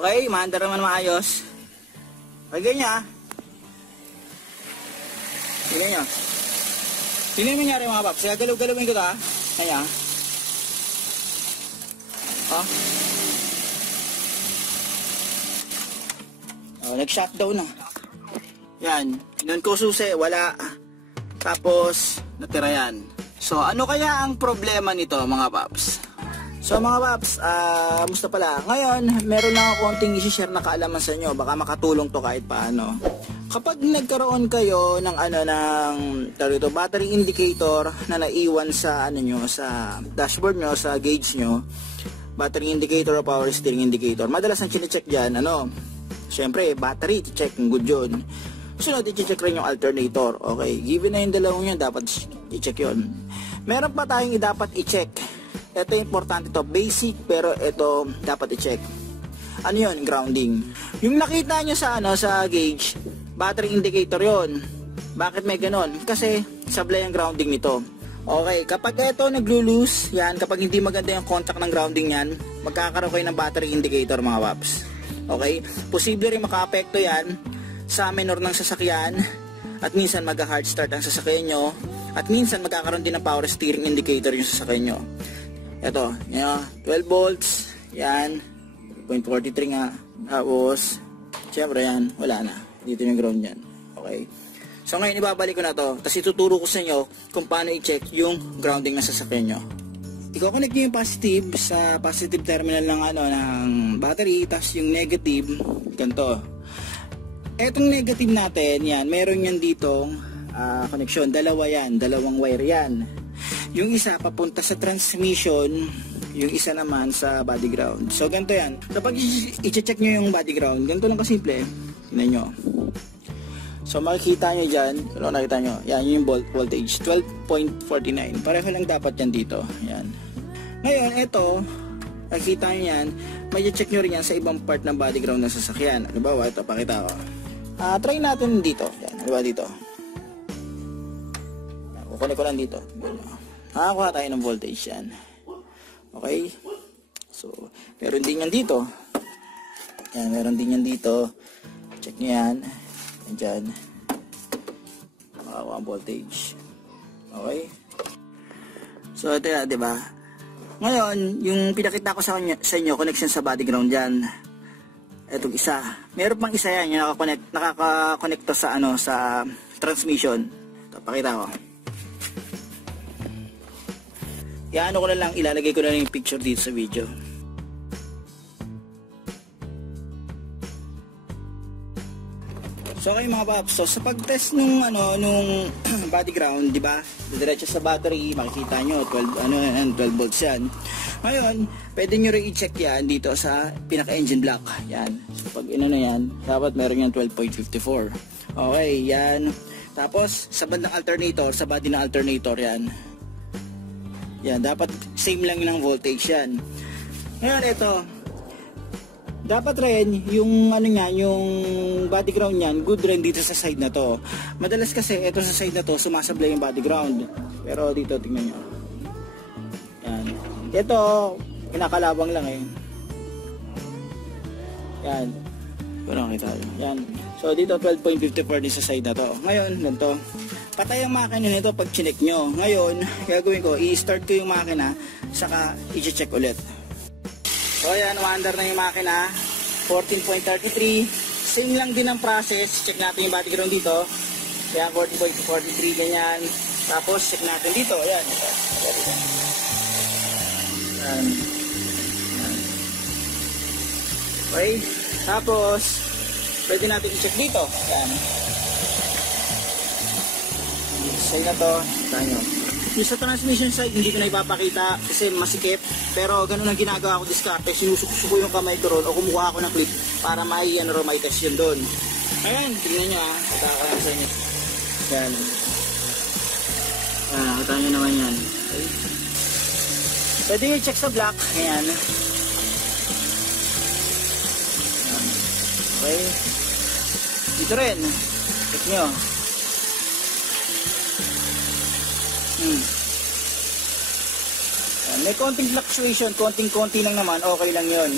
Okay, maandar naman maayos. Okay, ganyan Tingnan nyo. Tingnan mo nangyari mga paps. Kaya galaw-galawin ko ta. Kaya. Nag-shutdown na. Yan. Inon ko susi. Wala. Tapos, natira yan. So, ano kaya ang problema nito mga paps? So mga paps, musta pala? Ngayon, meron lang ako konting i-share na kaalaman sa inyo. Baka makatulong to kahit paano. Kapag nagkaroon kayo ng battery indicator na naiwan sa sa dashboard nyo, sa gauge nyo, battery indicator o power steering indicator, madalas ang chine-check diyan, syempre, battery, i-check kung good yun. Sunod, i-check rin yung alternator. Okay, given na yung dalawang yun, dapat i-check yun. Meron pa tayong dapat i-check. Ito importante to, basic, pero ito dapat i-check. Ano yun? Grounding. Yung nakita nyo sa gauge, battery indicator yon. Bakit may ganon? Kasi sablay ang grounding nito. Okay, kapag ito naglo-loose, yan, kapag hindi maganda yung contact ng grounding yan, magkakaroon kayo ng battery indicator mga paps. Okay? Posible rin maka-apekto yan sa minor ng sasakyan, at minsan mag-hard start ang sasakyan nyo, at minsan magkakaroon din ng power steering indicator yung sasakyan nyo. Ito, 12 volts, yan, 0.43 nga, tapos, syempre yan, wala na, dito yung ground yan, okay. So ngayon ibabalik ko na to, tapos ituturo ko sa inyo kung paano i-check yung grounding ng sasakyan nyo. I-connect nyo yung positive sa positive terminal ng battery, tapos yung negative, ganito. Etong negative natin, yan, meron yan ditong connection, dalawang wire yan. Yung isa papunta sa transmission, yung isa naman sa body ground. So ganito yan. Kapag i-check nyo yung body ground, ganito lang kasimple. Tingnan nyo. So makikita nyo dyan, ano nakita nyo? Yan yung voltage, 12.49. Pareho lang dapat yan dito. Yan. Ngayon, ito, nakikita nyo yan, may check nyo rin yan sa ibang part ng body ground ng sasakyan. Halimbawa, ito, pakita ko. Try natin dito. Yan, halimbawa dito. Kukunin ko lang dito. Nakakuha tayo ng voltage yan. Okay? So, meron din yan dito. Yan, meron din yan dito. Check nyo yan. Yan dyan. Nakakuha ang voltage. Okay? So, ito yan, diba? Ngayon, yung pinakita ko sa inyo, connection sa body ground yan. Itong isa. Meron pang isa yan, yung nakaka-connect to sa, sa transmission. Ito, pakita ko. Yan, ko na lang, ilalagay ko na lang yung picture dito sa video. So okay mga paps, so sa pag-test nung body ground, di ba? Diretso sa battery, makikita nyo 12 volts yan. Ngayon, pwede nyo rin i-check yan dito sa pinaka-engine block. Yan. So pag yan, dapat meron yan 12.54. Okay, yan. Tapos sa bandang alternator, sa body ng alternator yan. Yan, dapat same lang ng voltage yan. Ngayon ito, dapat rin yung yung body ground niyan, good rin dito sa side na to. Madalas kasi ito sa side na to sumasablay yung body ground. Pero dito tingnan niyo. Yan. Ito kinakalabang lang eh. Yan. Wala kita. Yan. So dito 12.54 din sa side na to. Ngayon, ganito. Patay ang makina nito pag chinek nyo. Ngayon, gagawin ko, i-start ko yung makina, saka i-check ulit. So ayan, umandar na yung makina, 14.33. Same lang din ang process. Check natin yung body ground dito. Ayan, 14.43, ganyan. Tapos, check natin dito. Ayan. Ayan. Okay. Tapos, pwede natin i-check dito. Ayan. Side na to, tanyo. Yung sa transmission side, hindi ko na ipapakita kasi masikip. Pero ganun ang ginagawa ko diskarte. Sinusuko yung kamay ko ron o kumukuha ako ng clip para may test yun doon. Ayan, tingnan nyo Katakaan sa inyo. Yan. Kita nyo naman yan. Okay. Pwede nyo check sa block. Ayan. Okay. Dito rin. Check nyo. May konting fluctuation, konting-konti lang naman, okay lang yon.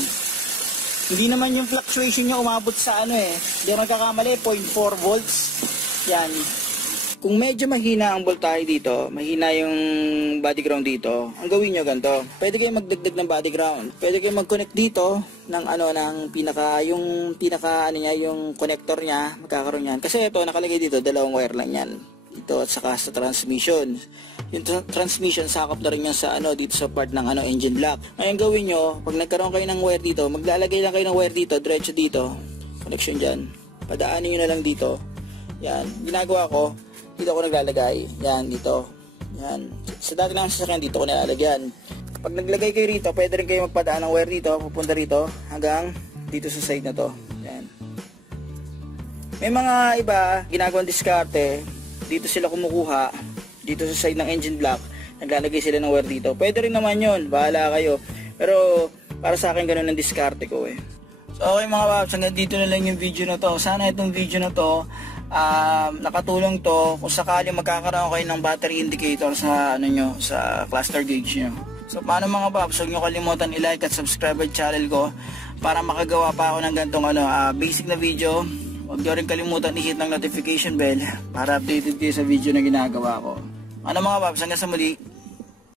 Hindi naman yung fluctuation nyo umabot sa ano eh. Hindi ako nagkakamali, 0.4 volts. Yan. Kung medyo mahina ang voltahe dito, mahina yung body ground dito, ang gawin nyo ganito. Pwede kayo magdagdag ng body ground. Pwede kayo mag-connect dito ng ano, ng yung connector niya, magkakaroon yan. Kasi ito, nakalagay dito, dalawang wire lang yan. Dito at saka sa transmission. Yung transmission, sakop na rin yan sa ano, dito sa part ng ano, engine block. Ngayon gawin nyo, pag nagkaroon kayo ng wire dito, maglalagay lang kayo ng wire dito, diretso dito. Connection dyan. Padaanin nyo na lang dito. Yan. Ginagawa ko, dito ako naglalagay. Yan, dito. Yan. Sa dati lang sasakyan, dito ko nilalagyan. Pag naglagay kayo rito, pwede rin kayo magpadaan ng wire dito, pupunta rito, hanggang dito sa side na to. Yan. May mga iba, ginagawang diskarte, dito sila kumukuha, dito sa side ng engine block, naglalagay sila ng wire dito. Pwede rin naman yun, bahala kayo. Pero, para sa akin, ganun ang diskarte ko eh. So, okay mga paps, hanggang dito na lang yung video na to. Sana itong video na to, nakatulong to kung sakali magkakaroon kayo ng battery indicator sa ano nyo, sa cluster gauge nyo. So paano mga paps, huwag nyo kalimutan i-like at subscribe ang channel ko para makagawa pa ako ng gantong ano, basic na video. Huwag nyo rin kalimutan i-hit ng notification bell para updated kayo sa video na ginagawa ko. Ano mga paps, hanggang sa muli.